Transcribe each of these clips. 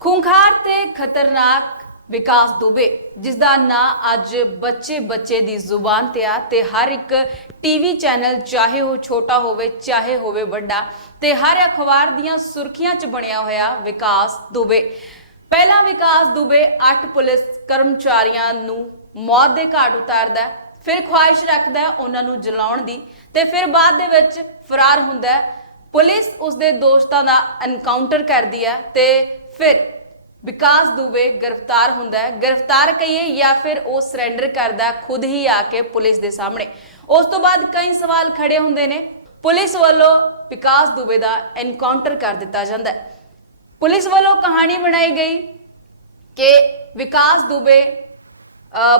खूंखार ते खतरनाक विकास दुबे जिसका ना अज बच्चे बच्चे दी जुबान ते आ ते हर एक टीवी चैनल चाहे वो छोटा होवे चाहे होवे वड्डा ते हर अखबार दियां सुर्खियां च बनिया होया विकास दुबे। पहला विकास दुबे 8 पुलिस कर्मचारियों नू मौत दे घाट उतारदा है, फिर ख्वाहिश रखदा है उन्हां नू जलाउण दी ते फिर बाद दे विच फरार हुंदा है। पुलिस उसके दोस्तों का एनकाउंटर करती है ते फिर विकास दुबे गिरफ्तार होंदा है। गिरफ्तार कहिए या फिर वो सरेंडर करता है खुद ही आके पुलिस के सामने। उस तो बाद कई सवाल खड़े होंदे ने। पुलिस वालों विकास दुबे का एनकाउंटर कर दिता जाता है। पुलिस वालों कहानी बनाई गई कि विकास दुबे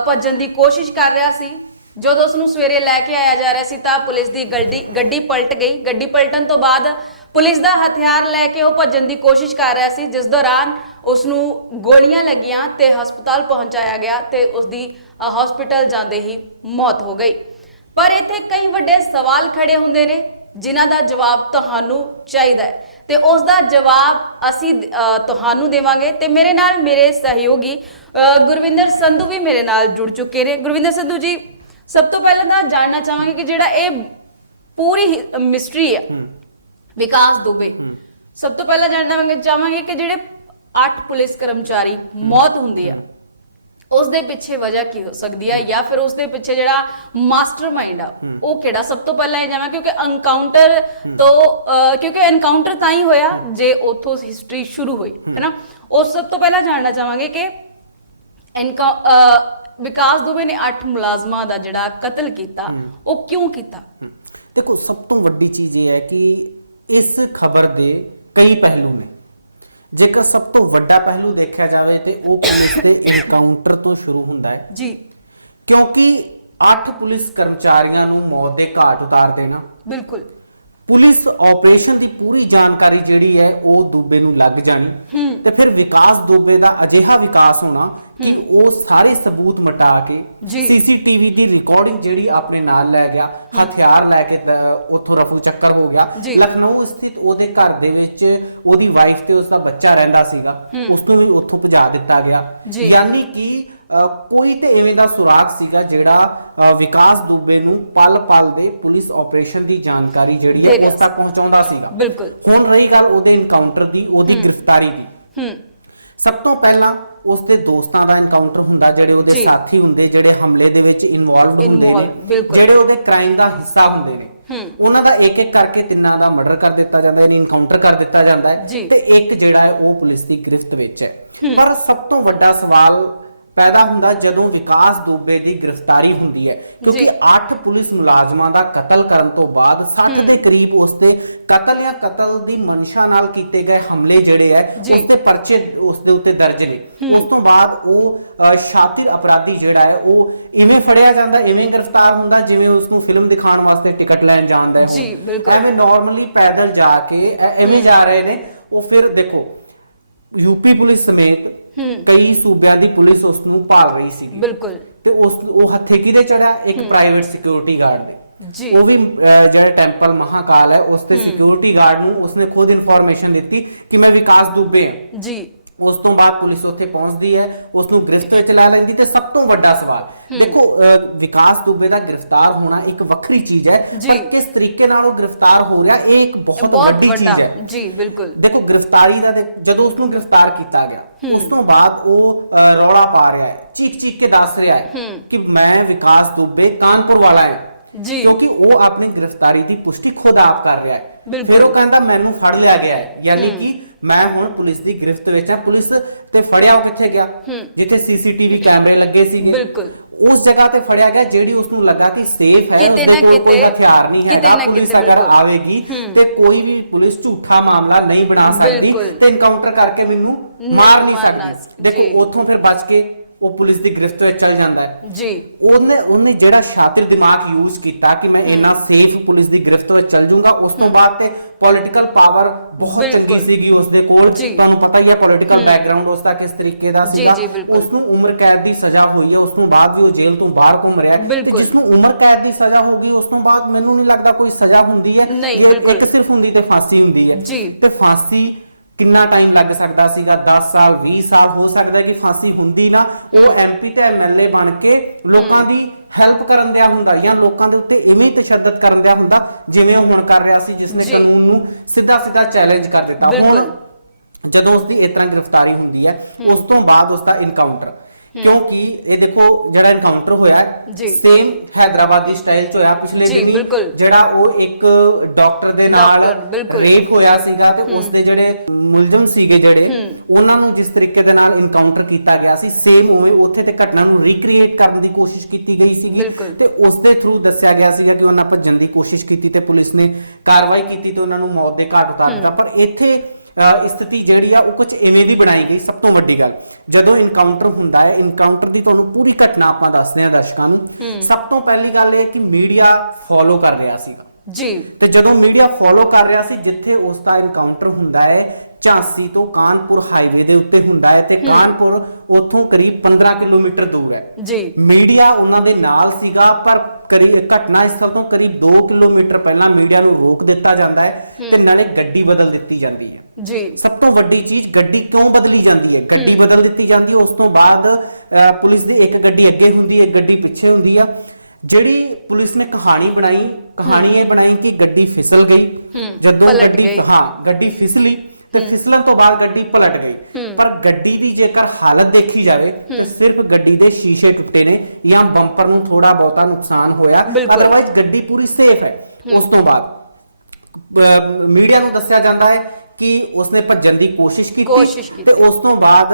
भजन की कोशिश कर रहा सी। जो उसनू सवेरे लैके आया जा रहा सी तां पुलिस की गड्डी पलट गई। गड्डी पलटन तो बाद पुलिस का हथियार लैके वो भजन की कोशिश कर रहा सी, जिस दौरान उसनू गोलियां लगियां ते हस्पताल पहुंचाया गया ते उसकी हॉस्पिटल जाते ही मौत हो गई। पर इत्थे कई वड्डे सवाल खड़े होंदे ने जिन्हां दा जवाब तुहानू चाहिदा है ते उसका जवाब असी तुहानू देवांगे। ते मेरे नाल मेरे सहयोगी गुरविंदर संधू भी मेरे नाल जुड़ चुके हैं। गुरविंदर संधू जी, सब तो पहले तो जानना चाहांगे कि जिहड़ा ये पूरी मिस्ट्री है विकास दुबे, सब तो पहले जानना चाहांगे कि जिहड़े 8 पुलिस कर्मचारी मौत हुंदी है उसदे पिछे वजह की हो सकती है या फिर उसदे पिछे जिहड़ा मास्टरमाइंड आ वो किहड़ा। सब तो पहले ये जावां क्योंकि एनकाउंटर तो क्योंकि एनकाउंटर तां ही होया जे उथों हिस्ट्री शुरू हुई है ना। उस सब तो पहले जानना चाहांगे कि विकास दुबे ने 8 मुलाजमां दा जिहड़ा कतल कीता वो क्यों कीता। देखो, सब तो वड्डी चीज़ ये है कि इस खबर दे कई पहलू ने। जेकर सब तो वड्डा पहलू देखा जाए तो वो पुलिस के इनकाउंटर तो शुरू होंदा है जी, क्योंकि 8 पुलिस कर्मचारियों नू मौत के घाट उतार देना। बिल्कुल। पुलिस ऑपरेशन की पूरी जानकारी जिहड़ी है वो दुबे नू लग जानी ते फिर विकास दुबे का अजिहा विकास होना कि वो सारे सबूत मिटा के सीसीटीवी की रिकॉर्डिंग जिहड़ी अपने नाल लै गया, हथियार लैके उथों रफू चक्कर हो गया। लखनऊ स्थित उहदे घर दे विच उहदी वाइफ ते उसदा बच्चा रहिंदा सीगा, उसनूं भी उत्थों भजा दिता गया। यानी कि कोई तो इवें दा सुराग सीगा जिहड़ा विकास दुबे नूं पल पल दे पुलिस ऑपरेशन की जानकारी जिहड़ी है उस तक पहुंचाउंदा सीगा। हुण रही गल उहदे इनकाउंटर दी, उहदी गिरफ्तारी दी। सब तो पहला उसके दोस्तों का इनकाउंटर हुंदा, जिहड़े उहदे साथी हुंदे, जिहड़े हमले दे विच इनवॉल्वड हुंदे ने, जिहड़े उहदे क्राइम का हिस्सा हुंदे ने, उन्हां दा एक एक करके तिन्नां दा मर्डर कर दिता जांदा है, यानी इनकाउंटर कर दिता जांदा है ते एक जिहड़ा है वो पुलिस की गिरफ्त विच है। पर सब तो वड्डा सवाल पैदा हुंदा जदों विकास दुबे की गिरफ्तारी हुंदी है, क्योंकि 8 पुलिस मुलाजमां दा कतल करन तो बाद 60 दे करीब उसते कतल या कतल दी मनशा नाल कीते गए हमले जिहड़े है उसदे परचे उसदे उत्ते दर्ज ने। उस तो बाद वो शातिर अपराधी जिहड़ा है वो इवें फड़िया जांदा, इवें गिरफ्तार हुंदा जिवें उसनूं फिल्म दिखाउण वास्ते टिकट लैण जांदा है। हुण एवें नॉर्मली पैदल जाके एवें जा रहे ने। वो फिर देखो यूपी पुलिस समेत कई सूबियां दी पुलिस उसनूं भाल रही सीगी। बिल्कुल। ते उस वो हत्थे किहदे चढ़िया, एक प्राइवेट सिक्योरिटी गार्ड दे। वो भी जिहड़ा टेंपल महाकाल है उसते सिक्योरिटी गार्ड नूं उसने खुद इन्फॉर्मेशन दित्ती कि मैं विकास दुबे हां जी। उस तो बाद पुलिस उत्थे पहुंचती है, उसनूं गिरफ्त विच लै लैंदी। ते सब तो वड्डा सवाल देखो, विकास दुबे का गिरफ्तार होना एक वक्री चीज़ है, पर किस तरीके नाल वो गिरफ्तार हो रहा ये एक बहुत वड्डी चीज़ है जी। बिल्कुल। देखो, गिरफ्तारी का जदों उसनूं गिरफ्तार किया गया उस तो बाद वो रौला पा रहा है, चीख चीख के दस रहा है कि मैं विकास दुबे कानपुर वाला है, क्योंकि वो अपनी गिरफ्तारी की पुष्टि खुद आप कर रहा है। फिर वो कहता मैनू फड़ लिया गया है, यानी कि मैं हुण पुलिस की गिरफ्त विच हां। पुलिस ते फड़िया वो कित्थे गया जिथे सीसीटीवी कैमरे लगे सीगे, उस जगह ते फड़िया गया जिहड़ी उसनूं लगा कि सेफ है, उसदे कोल कोई हथियार नहीं हैगा। पुलिस अगर आवेगी ते कोई भी पुलिस झूठा मामला नहीं बना सकती ते इनकाउंटर करके मैनू मार नहीं सकती। देखो, उथों फिर बच के वो पुलिस की गिरफ्त में चल जाता है जी। उन्हें जिहड़ा शातिर दिमाग यूज किया कि मैं इन्ना सेफ पुलिस की गिरफ्त में चल जूंगा। उस तो बाद ते पॉलिटिकल पावर बहुत चंगी सीगी उसदे कोल, तुहानूं पता ही है पॉलिटिकल बैकग्राउंड उसका किस तरीके दा सीगा। उसनूं उम्र कैद की सज़ा हुई है, उस तो बाद भी वो जेल तो बाहर घूम रहा है। ते जिसनूं उम्र कैद की सज़ा हो गई उस तो बाद मैनूं नहीं लगता कोई सज़ा हुंदी है। ये एक सिर्फ हुंदी ते फांसी हुंदी है, ते फांसी ਕਿੰਨਾ ਟਾਈਮ ਲੱਗ ਸਕਦਾ ਸੀਗਾ, 10 ਸਾਲ 20 ਸਾਲ ਹੋ ਸਕਦਾ ਕਿ ਫਾਂਸੀ ਹੁੰਦੀ ਨਾ, ਉਹ MP ਤੇ MLA ਬਣ ਕੇ ਲੋਕਾਂ ਦੀ ਹੈਲਪ ਕਰਨ ਦਿਆ ਹੁੰਦਾ ਜਾਂ ਲੋਕਾਂ ਦੇ ਉੱਤੇ ਇਵੇਂ ਹੀ ਤਸ਼ੱਦਦ ਕਰਨ ਦਿਆ ਹੁੰਦਾ ਜਿਵੇਂ ਉਹ ਹੁਣ ਕਰ ਰਿਹਾ ਸੀ, ਜਿਸ ਨੇ ਕਾਨੂੰਨ ਨੂੰ ਸਿੱਧਾ ਸਿੱਧਾ ਚੈਲੰਜ ਕਰ ਦਿੱਤਾ। ਹੁਣ ਜਦੋਂ ਉਸਦੀ ਇਸ ਤਰ੍ਹਾਂ ਗ੍ਰਿਫਤਾਰੀ ਹੁੰਦੀ ਹੈ, ਉਸ ਤੋਂ ਬਾਅਦ ਉਸਦਾ ਇਨਕਾਊਂਟਰ, ਕਿਉਂਕਿ ਇਹ ਦੇਖੋ ਜਿਹੜਾ ਇਨਕਾਊਂਟਰ ਹੋਇਆ ਸੇਮ ਹੈਦਰਾਬਾਦੀ ਸਟਾਈਲ ਚ ਹੋਇਆ। ਪਿਛਲੇ ਦਿਨੀ ਜਿਹੜਾ ਉਹ ਇੱਕ ਡਾਕਟਰ ਦੇ ਨਾਲ ਰੇਪ ਹੋਇਆ ਸੀਗਾ ਤੇ ਉਸ ਦੇ ਜਿਹੜੇ ਮੁਲਜ਼ਮ ਸੀਗੇ ਜਿਹੜੇ ਉਹਨਾਂ ਨੂੰ ਜਿਸ ਤਰੀਕੇ ਦੇ ਨਾਲ ਇਨਕਾਊਂਟਰ ਕੀਤਾ ਗਿਆ ਸੀ, ਸੇਮ ਉਵੇਂ ਉੱਥੇ ਤੇ ਘਟਨਾ ਨੂੰ ਰੀਕ੍ਰੀਏਟ ਕਰਨ ਦੀ ਕੋਸ਼ਿਸ਼ ਕੀਤੀ ਗਈ ਸੀਗੀ ਤੇ ਉਸ ਦੇ ਥਰੂ ਦੱਸਿਆ ਗਿਆ ਸੀਗਾ ਕਿ ਉਹਨਾਂ ਭੱਜਣ ਦੀ ਕੋਸ਼ਿਸ਼ ਕੀਤੀ ਤੇ ਪੁਲਿਸ ਨੇ ਕਾਰਵਾਈ ਕੀਤੀ ਤੇ ਉਹਨਾਂ ਨੂੰ ਮੌਤ ਦੇ ਘਾਟ ਉਤਾਰ ਦਿੱਤਾ। ਪਰ ਇੱਥੇ ਸਥਿਤੀ ਜਿਹੜੀ ਆ ਉਹ ਕੁਝ ਇਵੇਂ ਦੀ ਬਣਾਈ ਗਈ। ਸਭ ਤੋਂ ਵੱਡੀ ਗੱਲ, ਜਦੋਂ ਇਨਕਾਊਂਟਰ ਹੁੰਦਾ ਹੈ, ਇਨਕਾਊਂਟਰ ਦੀ ਤੁਹਾਨੂੰ ਪੂਰੀ ਘਟਨਾ ਆਪਾਂ ਦੱਸਦੇ ਹਾਂ ਦਰਸ਼ਕਾਂ ਨੂੰ। ਸਭ ਤੋਂ ਪਹਿਲੀ ਗੱਲ ਇਹ ਕਿ ਮੀਡੀਆ ਫੋਲੋ ਕਰ ਰਿਹਾ ਸੀਗਾ ਜੀ, ਤੇ ਜਦੋਂ ਮੀਡੀਆ ਫੋਲੋ ਕਰ ਰਿਹਾ ਸੀ, ਜਿੱਥੇ ਉਸ ਦਾ ਇਨਕਾਊਂਟਰ ਹੁੰਦਾ ਹੈ ਝਾਂਸੀ ਤੋਂ ਕਾਨਪੁਰ ਹਾਈਵੇ ਦੇ ਉੱਤੇ ਹੁੰਦਾ ਹੈ ਤੇ ਕਾਨਪੁਰ ਉੱਥੋਂ ਕਰੀਬ 15 ਕਿਲੋਮੀਟਰ ਦੂਰ ਹੈ ਜੀ। ਮੀਡੀਆ ਉਹਨਾਂ ਦੇ ਨਾਲ ਸੀਗਾ, ਪਰ ਘਟਨਾ ਸਥਲ ਤੋਂ ਕਰੀਬ 2 ਕਿਲੋਮੀਟਰ ਪਹਿਲਾਂ ਮੀਡੀਆ ਨੂੰ ਰੋਕ ਦਿੱਤਾ ਜਾਂਦਾ ਹੈ ਤੇ ਨਾਲੇ ਗੱਡੀ ਬਦਲ ਦਿੱਤੀ ਜਾਂਦੀ ਹੈ ਜੀ। ਸਭ ਤੋਂ ਵੱਡੀ ਚੀਜ਼, ਗੱਡੀ ਕਿਉਂ ਬਦਲੀ ਜਾਂਦੀ ਹੈ? ਗੱਡੀ ਬਦਲ ਦਿੱਤੀ ਜਾਂਦੀ ਹੈ, ਉਸ ਤੋਂ ਬਾਅਦ ਪੁਲਿਸ ਦੀ ਇੱਕ ਗੱਡੀ ਅੱਗੇ ਹੁੰਦੀ ਹੈ, ਇੱਕ ਗੱਡੀ ਪਿੱਛੇ ਹੁੰਦੀ ਆ। ਜਿਹੜੀ ਪੁਲਿਸ ਨੇ ਕਹਾਣੀ ਇਹ ਬਣਾਈ ਕਿ ਗੱਡੀ ਫਿਸਲ ਗਈ। ਜਦੋਂ ਗੱਡੀ ਫਿਸਲੀ ਤੇ ਫਿਸਲਣ ਤੋਂ ਬਾਅਦ ਗੱਡੀ ਪਲਟ ਗਈ, ਪਰ ਗੱਡੀ ਦੀ ਜੇਕਰ ਹਾਲਤ ਦੇਖੀ ਜਾਵੇ ਤੇ ਸਿਰਫ ਗੱਡੀ ਦੇ ਸ਼ੀਸ਼ੇ ਟੁੱਟੇ ਨੇ ਜਾਂ ਬੰਪਰ ਨੂੰ ਥੋੜਾ ਬਹੁਤਾ ਨੁਕਸਾਨ ਹੋਇਆ, ਅਦਰਵਾਈਜ਼ ਗੱਡੀ ਪੂਰੀ ਸੇਫ ਹੈ। ਉਸ ਤੋਂ ਬਾਅਦ ਮੀਡੀਆ ਨੂੰ ਦੱਸਿਆ ਜਾਂਦਾ ਹੈ ਕਿ ਉਸਨੇ ਭੱਜਣ ਦੀ ਕੋਸ਼ਿਸ਼ ਕੀਤੀ ਤੇ ਉਸ ਤੋਂ ਬਾਅਦ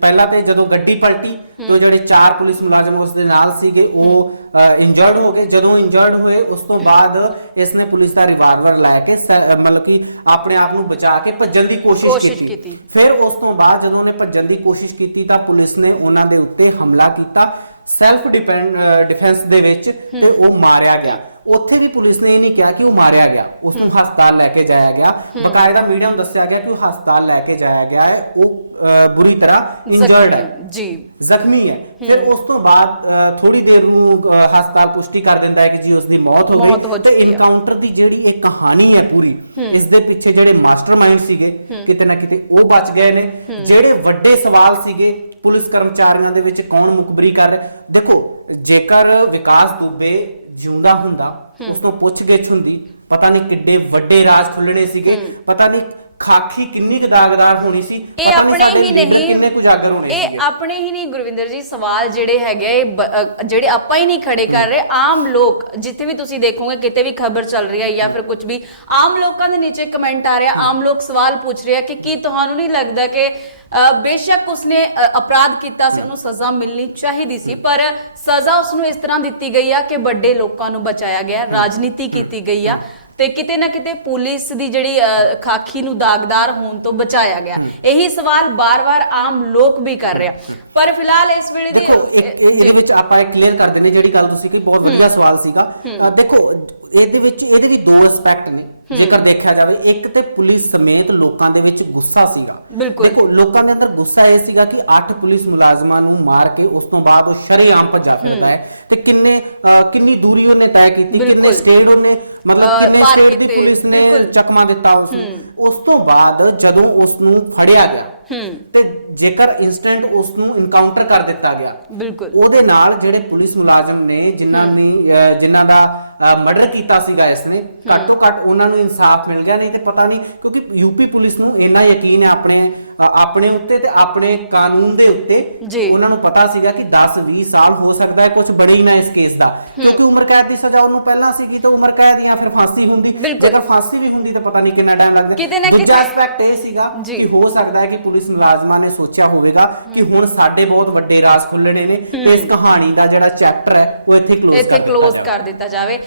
ਪਹਿਲਾਂ ਤੇ ਜਦੋਂ ਗੱਡੀ ਪਲਟੀ ਤੇ ਜਿਹੜੇ 4 ਪੁਲਿਸ ਮੁਲਾਜ਼ਮ ਉਸ ਦੇ ਨਾਲ ਸੀਗੇ ਉਹ ਇੰਜਰਡ ਹੋ ਗਏ। ਜਦੋਂ ਇੰਜਰਡ ਹੋਏ ਉਸ ਤੋਂ ਬਾਅਦ ਇਸਨੇ ਪੁਲਿਸ ਦਾ ਰਿਵਾਲਵਰ ਲੈ ਕੇ ਮਤਲਬ ਕਿ ਆਪਣੇ ਆਪ ਨੂੰ ਬਚਾ ਕੇ ਭੱਜਣ ਦੀ ਕੋਸ਼ਿਸ਼ ਕੀਤੀ। ਫਿਰ ਉਸ ਤੋਂ ਬਾਅਦ ਜਦੋਂ ਉਹਨੇ ਭੱਜਣ ਦੀ ਕੋਸ਼ਿਸ਼ ਕੀਤੀ ਤਾਂ ਪੁਲਿਸ ਨੇ ਉਹਨਾਂ ਦੇ ਉੱਤੇ ਹਮਲਾ ਕੀਤਾ ਸੈਲਫ ਡਿਫੈਂਸ ਦੇ ਵਿੱਚ ਤੇ ਉਹ ਮਾਰਿਆ ਗਿਆ। ਉੱਥੇ ਵੀ ਪੁਲਿਸ ਨੇ ਇਹ ਨਹੀਂ ਕਿਹਾ ਕਿ ਉਹ ਮਾਰਿਆ ਗਿਆ, ਉਸ ਨੂੰ ਹਸਪਤਾਲ ਲੈ ਕੇ ਜਾਇਆ ਗਿਆ। ਬਕਾਇਦਾ ਮੀਡੀਆ ਨੂੰ ਦੱਸਿਆ ਗਿਆ ਕਿ ਉਹ ਹਸਪਤਾਲ ਲੈ ਕੇ ਜਾਇਆ ਗਿਆ ਹੈ, ਉਹ ਬੁਰੀ ਤਰ੍ਹਾਂ ਇੰਜਰਡ ਹੈ ਜੀ, ਜ਼ਖਮੀ ਹੈ। ਫਿਰ ਉਸ ਤੋਂ ਬਾਅਦ ਥੋੜੀ ਦੇਰ ਨੂੰ ਹਸਪਤਾਲ ਪੁਸ਼ਟੀ ਕਰ ਦਿੰਦਾ ਹੈ ਕਿ ਜੀ ਉਸ ਦੀ ਮੌਤ ਹੋ ਗਈ। ਤੇ ਇਨਕਾਊਂਟਰ ਦੀ ਜਿਹੜੀ ਇਹ ਕਹਾਣੀ ਹੈ ਪੂਰੀ, ਇਸ ਦੇ ਪਿੱਛੇ ਜਿਹੜੇ ਮਾਸਟਰਮਾਈਂਡ ਸੀਗੇ ਕਿਤੇ ਨਾ ਕਿਤੇ ਉਹ ਬਚ ਗਏ ਨੇ। ਜਿਹੜੇ ਵੱਡੇ ਸਵਾਲ ਸੀਗੇ ਪੁਲਿਸ ਕਰਮਚਾਰੀਆਂ ਦੇ ਵਿੱਚ ਕੌਣ ਮੁਖਬਰੀ ਕਰ ਰਿਹਾ, ਦੇਖੋ ਜੇਕਰ ਵਿਕਾਸ ਦੁਬੇ ਜਿਉਂਦਾ ਹੁੰਦਾ, ਉਸ ਤੋਂ ਪੁੱਛਗਿੱਛ ਹੁੰਦੀ, ਪਤਾ ਨਹੀਂ ਕਿੱਡੇ ਵੱਡੇ ਰਾਜ ਖੁੱਲਣੇ ਸੀਗੇ, ਪਤਾ ਨਹੀਂ ਖਾਕੀ ਕਿੰਨੀ ਕੁ ਦਾਗਦਾਰ ਹੋਣੀ ਸੀ, ਪਤਾ ਨਹੀਂ ਸਾਡੇ ਲੀਡਰ ਕਿੰਨੇ ਕੁ ਉਜਾਗਰ ਹੋਣੇ ਸੀਗੇ। ਇਹ ਆਪਣੇ ਹੀ ਨਹੀਂ ਗੁਰਵਿੰਦਰ ਜੀ, ਸਵਾਲ ਜਿਹੜੇ ਹੈਗੇ ਜਿਹੜੇ ਆਪਾਂ ਹੀ ਨਹੀਂ ਖੜੇ ਕਰ ਰਹੇ, ਆਮ ਲੋਕ ਜਿੱਥੇ ਵੀ ਤੁਸੀਂ ਦੇਖੋਗੇ ਕਿਤੇ ਵੀ ਖਬਰ ਚੱਲ ਰਹੀ ਹੈ ਜਾਂ ਫਿਰ ਕੁਝ ਵੀ, ਆਮ ਲੋਕਾਂ ਦੇ ਨੀਚੇ ਕਮੈਂਟ ਆ ਰਿਹਾ, ਆਮ ਲੋਕ ਸਵਾਲ ਪੁੱਛ ਰਹੇ ਆ ਕਿ ਕੀ ਤੁਹਾਨੂੰ ਨਹੀਂ ਲੱਗਦਾ ਕਿ ਬੇਸ਼ੱਕ ਉਸਨੇ ਅਪਰਾਧ ਕੀਤਾ ਸੀ, ਉਹਨੂੰ ਸਜ਼ਾ ਮਿਲਣੀ ਚਾਹੀਦੀ ਸੀ, ਪਰ ਸਜ਼ਾ ਉਸਨੂੰ ਇਸ ਤਰ੍ਹਾਂ ਦਿੱਤੀ ਗਈ ਆ ਕਿ ਵੱਡੇ ਲੋਕਾਂ ਨੂੰ ਬਚਾਇਆ ਗਿਆ, ਰਾਜਨੀਤੀ ਕੀਤੀ ਗਈ ਆ ਤੇ ਕਿਤੇ ਨਾ ਕਿਤੇ ਪੁਲਿਸ ਦੀ ਜਿਹੜੀ ਖਾਕੀ ਨੂੰ ਦਾਗਦਾਰ ਹੋਣ ਤੋਂ ਬਚਾਇਆ ਗਿਆ। ਇਹੀ ਸਵਾਲ ਬਾਰ-ਬਾਰ ਆਮ ਲੋਕ ਵੀ ਕਰ ਰਹੇ ਆ। ਪਰ ਫਿਲਹਾਲ ਇਸ ਵੇਲੇ ਦੇਖੋ ਇਹਦੇ ਵਿੱਚ ਆਪਾਂ ਇਹ ਕਲੀਅਰ ਕਰ ਦਿੰਨੇ, ਜਿਹੜੀ ਗੱਲ ਤੁਸੀਂ ਕਹੀ ਬਹੁਤ ਵਧੀਆ ਸਵਾਲ ਸੀਗਾ। ਦੇਖੋ ਇਹਦੇ ਵੀ 2 ਐਸਪੈਕਟ ਨੇ ਜੇਕਰ ਦੇਖਿਆ ਜਾਵੇ। ਇੱਕ ਤੇ ਪੁਲਿਸ ਸਮੇਤ ਲੋਕਾਂ ਦੇ ਵਿੱਚ ਗੁੱਸਾ ਸੀਗਾ। ਦੇਖੋ ਲੋਕਾਂ ਦੇ ਅੰਦਰ ਗੁੱਸਾ ਇਹ ਸੀਗਾ ਕਿ 8 ਪੁਲਿਸ ਮੁਲਾਜ਼ਮਾਂ ਨੂੰ ਮਾਰ ਕੇ ਉਸ ਤੋਂ ਬਾਅਦ ਉਹ ਸ਼ਰੇਆਮ ਭੱਜਾ ਫਿਰਦਾ ਹੈ ਤੇ ਕਿੰਨੀ ਦੂਰੀ ਉਹਨੇ ਤੈਅ ਕੀਤੀ, ਕਿੰਨੇ ਸਟੇਟ ਉਹਨੇ ਮਤਲਬ ਕਿੰਨੇ ਸਟੇਟ ਦੀ ਪੁਲਿਸ ਨੇ ਚਕਮਾ ਦਿੱਤਾ ਉਸ ਨੂੰ। ਉਸ ਤੋਂ ਬਾਅਦ ਜਦੋਂ ਉਸ ਨੂੰ ਫੜਿਆ ਗਿਆ ਤੇ ਜੇਕਰ ਇਨਸਟੈਂਟ ਉਸ ਨੂੰ ਇਨਕਾਊਂਟਰ ਕਰ ਦਿੱਤਾ ਗਿਆ, ਉਹਦੇ ਨਾਲ ਜਿਹੜੇ ਪੁਲਿਸ ਮੁਲਾਜ਼ਮ ਨੇ ਜਿਨ੍ਹਾਂ ਦਾ ਮਰਡਰ ਕੀਤਾ ਸੀਗਾ ਇਸਨੇ, ਘੱਟ ਤੋਂ ਘੱਟ ਉਹਨਾਂ ਨੂੰ ਇਨਸਾਫ ਮਿਲ ਗਿਆ। ਨਹੀਂ ਤੇ ਪਤਾ ਨਹੀਂ, ਕਿਉਂਕਿ ਯੂਪੀ ਪੁਲਿਸ ਨੂੰ ਇੰਨਾ ਯਕੀਨ ਹੈ ਆਪਣੇ ਉੱਤੇ ਤੇ ਆਪਣੇ ਕਾਨੂੰਨ ਦੇ ਉੱਤੇ, ਉਹਨਾਂ ਨੂੰ ਪਤਾ ਸੀਗਾ ਕਿ 10-20 ਸਾਲ ਹੋ ਸਕਦਾ ਹੈ ਕੁਝ ਬਣੇ ਹੀ ਨਾ ਇਸ ਕੇਸ ਦਾ, ਕਿਉਂਕਿ ਉਮਰ ਕੈਦ ਦੀ ਸਜ਼ਾ ਉਹਨੂੰ ਪਹਿਲਾਂ ਸੀਗੀ ਤਾਂ ਉਮਰ ਕੈਦ ਜਾਂ ਫਿਰ ਫਾਂਸੀ ਹੁੰਦੀ। ਜੇਕਰ ਫਾਂਸੀ ਵੀ ਹੁੰਦੀ ਤਾਂ ਪਤਾ ਨਹੀਂ ਕਿੰਨਾ ਟਾਈਮ ਲੱਗਦਾ। ਦੂਜਾ ਐਸਪੈਕਟ ਇਹ ਸੀਗਾ ਕਿ ਹੋ ਸਕਦਾ ਹੈ ਕਿ ਪੁਲਿਸ ਮੁਲਾਜ਼ਮਾਂ ਨੇ ਸੋਚਿਆ ਹੋਵੇਗਾ ਕਿ ਹੁਣ ਸਾਡੇ ਬਹੁਤ ਵੱਡੇ ਰਾਜ਼ ਖੁੱਲਣੇ ਨੇ ਤੇ ਇਸ ਕਹਾਣੀ ਦਾ ਜਿਹੜਾ ਚੈਪਟਰ ਹੈ ਉਹ ਇੱਥੇ ਕਲੋਜ਼ ਕਰ ਦਿੱਤਾ ਜਾਵੇ।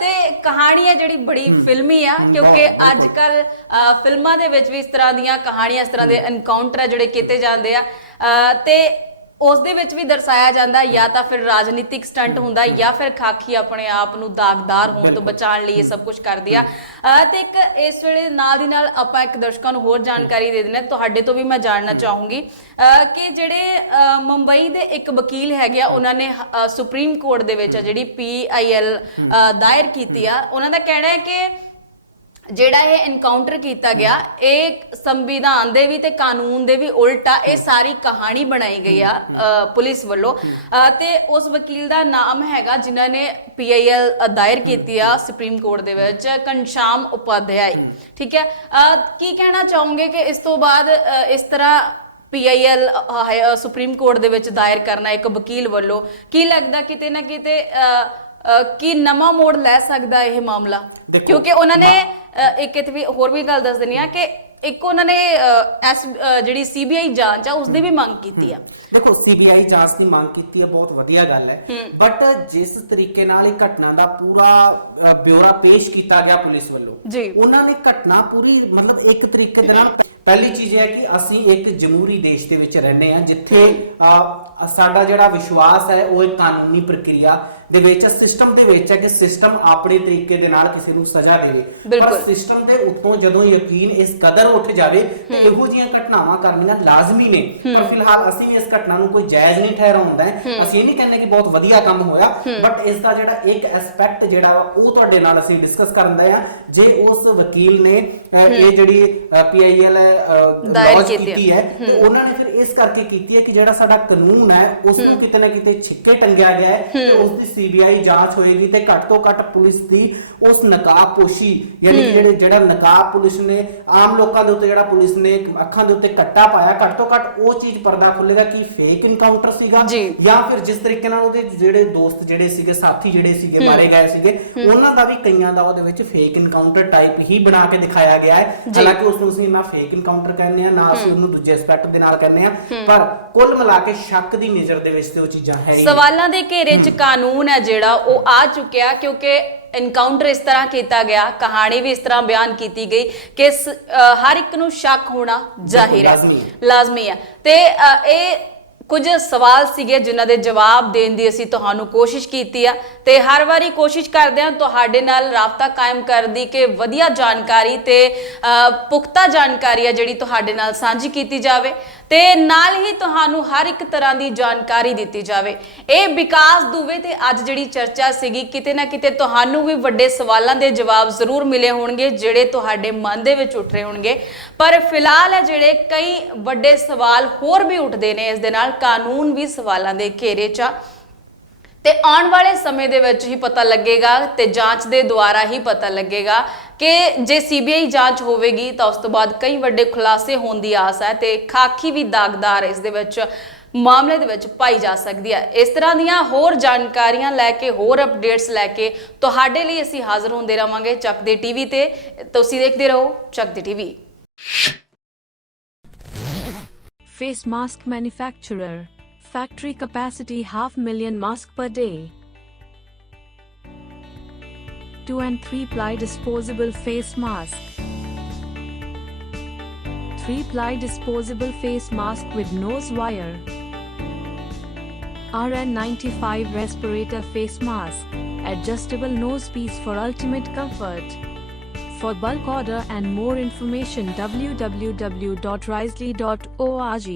ਤੇ ਕਹਾਣੀ ਹੈ ਜਿਹੜੀ ਬੜੀ ਫਿਲਮੀ ਆ, ਕਿਉਂਕਿ ਅੱਜ ਕੱਲ ਫਿਲਮਾਂ ਦੇ ਵਿੱਚ ਵੀ ਇਸ ਤਰ੍ਹਾਂ ਦੀਆਂ ਕਹਾਣੀਆਂ, ਇਸ ਤਰ੍ਹਾਂ ਦੇ ਐਨਕਾਊਂਟਰ ਜਿਹੜੇ ਕੀਤੇ ਜਾਂਦੇ ਆ ਤੇ ਉਸ ਦੇ ਵਿੱਚ ਵੀ ਦਰਸਾਇਆ ਜਾਂਦਾ ਜਾਂ ਤਾਂ ਫਿਰ ਰਾਜਨੀਤਿਕ ਸਟੰਟ ਹੁੰਦਾ ਜਾਂ ਫਿਰ ਖਾਕੀ ਆਪਣੇ ਆਪ ਨੂੰ ਦਾਗਦਾਰ ਹੋਣ ਤੋਂ ਬਚਾਉਣ ਲਈ ਇਹ ਸਭ ਕੁਝ ਕਰਦੀ ਆ। ਤੇ ਇੱਕ ਇਸ ਵੇਲੇ ਨਾਲ ਦੀ ਨਾਲ ਆਪਾਂ ਇੱਕ ਦਰਸ਼ਕਾਂ ਨੂੰ ਹੋਰ ਜਾਣਕਾਰੀ ਦੇ ਦਿੰਦੇ, ਤੁਹਾਡੇ ਤੋਂ ਵੀ ਮੈਂ ਜਾਣਨਾ ਚਾਹੂੰਗੀ ਕਿ ਜਿਹੜੇ ਮੁੰਬਈ ਦੇ ਇੱਕ ਵਕੀਲ ਹੈਗੇ ਆ, ਉਹਨਾਂ ਨੇ ਸੁਪਰੀਮ ਕੋਰਟ ਦੇ ਵਿੱਚ ਜਿਹੜੀ PIL ਦਾਇਰ ਕੀਤੀ ਆ, ਉਹਨਾਂ ਦਾ ਕਹਿਣਾ ਹੈ ਕਿ ਜਿਹੜਾ ਇਹ ਐਨਕਾਊਂਟਰ ਕੀਤਾ ਗਿਆ ਇਹ ਸੰਵਿਧਾਨ ਦੇ ਵੀ ਤੇ ਕਾਨੂੰਨ ਦੇ ਵੀ ਉਲਟ ਆ। ਇਹ ਸਾਰੀ ਕਹਾਣੀ ਬਣਾਈ ਗਈ ਆ ਪੁਲਿਸ ਵੱਲੋਂ ਤੇ ਉਸ ਵਕੀਲ ਦਾ ਨਾਮ ਹੈਗਾ ਜਿਨ੍ਹਾਂ ਨੇ PIL ਦਾਇਰ ਕੀਤੀ ਆ ਸੁਪਰੀਮ ਕੋਰਟ ਦੇ ਵਿੱਚ, ਘਨਸ਼ਾਮ ਉਪਾਧਿਆਏ। ਠੀਕ ਹੈ, ਕੀ ਕਹਿਣਾ ਚਾਹੋਗੇ ਕਿ ਇਸ ਤੋਂ ਬਾਅਦ ਇਸ ਤਰ੍ਹਾਂ PIL ਸੁਪਰੀਮ ਕੋਰਟ ਦੇ ਵਿੱਚ ਦਾਇਰ ਕਰਨਾ ਇੱਕ ਵਕੀਲ ਵੱਲੋਂ, ਕੀ ਲੱਗਦਾ ਕਿਤੇ ਨਾ ਕਿਤੇ ਕੀ ਨਵਾਂ ਮੋੜ ਲੈ ਸਕਦਾ ਇਹ ਮਾਮਲਾ? ਕਿਉਂਕਿ ਉਹਨਾਂ ਨੇ ਇੱਕ ਇੱਥੇ ਵੀ ਹੋਰ ਵੀ ਗੱਲ ਦੱਸ ਦਿੰਦੀ ਆ ਕਿ ਇੱਕ ਉਹਨਾਂ ਨੇ ਜਿਹੜੀ CBI ਜਾਂਚ ਆ ਉਸਦੀ ਵੀ ਮੰਗ ਕੀਤੀ ਆ। ਦੇਖੋ CBI ਜਾਂਚ ਦੀ ਮੰਗ ਕੀਤੀ ਹੈ, ਬਹੁਤ ਵਧੀਆ ਗੱਲ ਹੈ, ਬਟ ਜਿਸ ਤਰੀਕੇ ਨਾਲ ਇਹ ਘਟਨਾ ਦਾ ਪੂਰਾ ਬਿਊਰਾ ਪੇਸ਼ ਕੀਤਾ ਗਿਆ ਪੁਲਿਸ ਵੱਲੋਂ, ਉਹਨਾਂ ਨੇ ਘਟਨਾ ਪੂਰੀ ਮਤਲਬ ਇੱਕ ਤਰੀਕੇ ਦੇ ਨਾਲ, ਪਹਿਲੀ ਚੀਜ਼ ਇਹ ਹੈ ਕਿ ਅਸੀਂ ਇੱਕ ਜਮਹੂਰੀ ਦੇਸ਼ ਦੇ ਵਿੱਚ ਰਹਿੰਦੇ ਹਾਂ ਜਿੱਥੇ ਸਾਡਾ ਜਿਹੜਾ ਵਿਸ਼ਵਾਸ ਹੈ ਉਹ ਇੱਕ ਕਾਨੂੰਨੀ ਪ੍ਰਕਿਰਿਆ ਦੇ ਵਿੱਚ, ਸਿਸਟਮ ਦੇ ਵਿੱਚ ਹੈ ਕਿ ਸਿਸਟਮ ਆਪਣੇ ਤਰੀਕੇ ਦੇ ਨਾਲ ਕਿਸੇ ਨੂੰ ਸਜ਼ਾ ਦੇਵੇ। ਪਰ ਸਿਸਟਮ ਦੇ ਉੱਤੋਂ ਜਦੋਂ ਯਕੀਨ ਇਸ ਕਦਰ ਉੱਠ ਜਾਵੇ ਤੇ ਇਹੋ ਜਿਹੀਆਂ ਘਟਨਾਵਾਂ ਕਰਨੀਆਂ ਲਾਜ਼ਮੀ ਨੇ। ਪਰ ਫਿਲਹਾਲ ਅਸੀਂ ਵੀ ਇਸ ਘਟਨਾ ਨੂੰ ਕੋਈ ਜਾਇਜ਼ ਨਹੀਂ ਠਹਿਰਾਉਂਦਾ। ਅਸੀਂ ਇਹ ਨਹੀਂ ਕਹਿੰਦੇ ਕਿ ਬਹੁਤ ਵਧੀਆ ਕੰਮ ਹੋਇਆ, ਬਟ ਇਸ ਦਾ ਜਿਹੜਾ ਇੱਕ ਐਸਪੈਕਟ ਜਿਹੜਾ ਵਾ ਉਹ ਤੁਹਾਡੇ ਨਾਲ ਅਸੀਂ ਡਿਸਕਸ ਕਰਦਾ ਆ। ਜੇ ਉਸ ਵਕੀਲ ਨੇ ਇਹ ਜਿਹੜੀ PIL ਲੌਂਚ ਕੀਤੀ ਹੈ ਤੇ ਉਹਨਾਂ ਨੇ ਫਿਰ ਇਸ ਕਰਕੇ ਕੀਤੀ ਹੈ ਕਿ ਜਿਹੜਾ ਸਾਡਾ ਕਾਨੂੰਨ ਹੈ ਉਸ ਨੂੰ ਕਿਤੇ ਨਾ ਕਿਤੇ ਛਿੱਕੇ ਟੰਗਿਆ ਗਿਆ ਹੈ ਤੇ ਉਸ ਦੀ CBI ਜਾਂਚ ਹੋਏਗੀ ਤੇ ਘੱਟ ਤੋਂ ਘੱਟ ਪੁਲਿਸ ਦੀ ਉਸ ਨਕਾਬਪੋਸ਼ੀ, ਯਾਨੀ ਕਿ ਜਿਹੜਾ ਨਕਾਬ ਪੁਲਿਸ ਨੇ ਆਮ ਲੋਕਾਂ ਦੇ ਉੱਤੇ, ਜਿਹੜਾ ਪੁਲਿਸ ਨੇ ਅੱਖਾਂ ਦੇ ਉੱਤੇ ਕੱਟਾ ਪਾਇਆ, ਘੱਟ ਤੋਂ ਘੱਟ ਉਹ ਚੀਜ਼ ਪਰਦਾ ਖੁੱਲੇਗਾ ਕਿ ਫੇਕ ਇਨਕਾਊਂਟਰ ਸੀਗਾ ਜਾਂ ਫਿਰ ਜਿਸ ਤਰੀਕੇ ਨਾਲ ਉਹਦੇ ਜਿਹੜੇ ਦੋਸਤ ਜਿਹੜੇ ਸੀਗੇ, ਸਾਥੀ ਜਿਹੜੇ ਸੀਗੇ ਮਾਰੇ ਗਏ ਸੀਗੇ, ਉਹਨਾਂ ਦਾ ਵੀ ਕਈਆਂ ਦਾ ਉਹਦੇ ਵਿੱਚ ਫੇਕ ਇਨਕਾਊਂਟਰ ਟਾਈਪ ਹੀ ਬਣਾ ਕੇ ਦਿਖਾਇਆ ਗਿਆ ਹੈ। ਹਾਲਾਂਕਿ ਉਸ ਨੂੰ ਅਸੀਂ ਨਾ ਫੇਕ ਇਨਕਾਊਂਟਰ ਕਹਿੰਦੇ ਆ ਨਾ ਅਸੀਂ ਉਹਨੂੰ ਦੂਜੇ ਐਸਪੈਕਟ ਦੇ ਨਾਲ ਕਹਿੰਦੇ ਆ, ਪਰ ਕੁੱਲ ਮਿਲਾ ਕੇ ਸ਼ੱਕ ਦੀ ਨਜ਼ਰ ਦੇ ਵਿੱਚ ਤੇ ਉਹ ਚੀਜ਼ਾਂ ਹੈ ਹੀ। ਸਵਾਲਾਂ ਦੇ ਘੇਰੇ 'ਚ ਕਾਨੂੰਨ ਹੈ ਜਿਹੜਾ ਉਹ ਆ ਚੁੱਕਿਆ, ਕਿਉਂਕਿ ਐਨਕਾਊਂਟਰ ਇਸ ਤਰ੍ਹਾਂ ਕੀਤਾ ਗਿਆ, ਕਹਾਣੀ ਵੀ ਇਸ ਤਰ੍ਹਾਂ ਬਿਆਨ ਕੀਤੀ ਗਈ ਕਿ ਹਰ ਇੱਕ ਨੂੰ ਸ਼ੱਕ ਹੋਣਾ ਲਾਜ਼ਮੀ ਹੈ। ਤੇ ਇਹ ਕੁਝ ਸਵਾਲ ਸੀਗੇ ਜਿਨ੍ਹਾਂ ਦੇ ਜਵਾਬ ਦੇਣ ਦੀ ਅਸੀਂ ਤੁਹਾਨੂੰ ਕੋਸ਼ਿਸ਼ ਕੀਤੀ ਆ ਤੇ ਹਰ ਵਾਰੀ ਕੋਸ਼ਿਸ਼ ਕਰਦੇ ਆ ਤੁਹਾਡੇ ਨਾਲ ਰਾਬਤਾ ਕਾਇਮ ਕਰਨ ਦੀ ਕਿ ਵਧੀਆ ਜਾਣਕਾਰੀ ਤੇ ਪੁਖਤਾ ਜਾਣਕਾਰੀ ਆ ਜਿਹੜੀ ਤੁਹਾਡੇ ਨਾਲ ਸਾਂਝੀ ਕੀਤੀ ਜਾਵੇ ਤੇ ਨਾਲ ਹੀ ਤੁਹਾਨੂੰ ਹਰ ਇੱਕ ਤਰ੍ਹਾਂ ਦੀ ਜਾਣਕਾਰੀ ਦਿੱਤੀ ਜਾਵੇ। ਇਹ ਵਿਕਾਸ ਦੁਬੇ ਤੇ ਅੱਜ ਜਿਹੜੀ ਚਰਚਾ ਸੀਗੀ, ਕਿਤੇ ਨਾ ਕਿਤੇ ਤੁਹਾਨੂੰ ਵੀ ਵੱਡੇ ਸਵਾਲਾਂ ਦੇ ਜਵਾਬ ਜ਼ਰੂਰ ਮਿਲੇ ਹੋਣਗੇ ਜਿਹੜੇ ਤੁਹਾਡੇ ਮਨ ਦੇ ਵਿੱਚ ਉੱਠ ਰਹੇ ਹੋਣਗੇ, ਪਰ ਫਿਲਹਾਲ ਜਿਹੜੇ ਕਈ ਵੱਡੇ ਸਵਾਲ ਹੋਰ ਵੀ ਉੱਠਦੇ ਨੇ। ਇਸ ਦੇ ਨਾਲ ਕਾਨੂੰਨ ਵੀ ਸਵਾਲਾਂ ਦੇ ਘੇਰੇ 'ਚ ਤੇ ਆਉਣ ਵਾਲੇ ਸਮੇਂ ਦੇ ਵਿੱਚ ਹੀ ਪਤਾ ਲੱਗੇਗਾ ਤੇ ਜਾਂਚ ਦੇ ਦੁਆਰਾ ਹੀ ਪਤਾ ਲੱਗੇਗਾ ਕਿ ਜੇ CBI ਜਾਂਚ ਹੋਵੇਗੀ ਤਾਂ ਉਸ ਤੋਂ ਬਾਅਦ ਕਈ ਵੱਡੇ ਖੁਲਾਸੇ ਹੋਣ ਦੀ ਆਸ ਹੈ ਤੇ ਖਾਕੀ ਵੀ ਦਾਗਦਾਰ ਇਸ ਦੇ ਵਿੱਚ ਮਾਮਲੇ ਦੇ ਵਿੱਚ ਪਾਈ ਜਾ ਸਕਦੀ ਹੈ। ਇਸ ਤਰ੍ਹਾਂ ਦੀਆਂ ਹੋਰ ਜਾਣਕਾਰੀਆਂ ਲੈ ਕੇ, ਹੋਰ ਅਪਡੇਟਸ ਲੈ ਕੇ ਤੁਹਾਡੇ ਲਈ ਅਸੀਂ ਹਾਜ਼ਰ ਹੁੰਦੇ ਰਵਾਂਗੇ ਚੱਕਦੇ TV ਤੇ। ਤੁਸੀਂ ਦੇਖਦੇ ਰਹੋ ਚੱਕਦੇ TV। Face mask manufacturer. Factory capacity 500,000 masks per day. 2 and 3 ply disposable face mask. 3 ply disposable face mask with nose wire. RN95 respirator face mask. Adjustable nose piece for ultimate comfort. For bulk order and more information www.risley.org.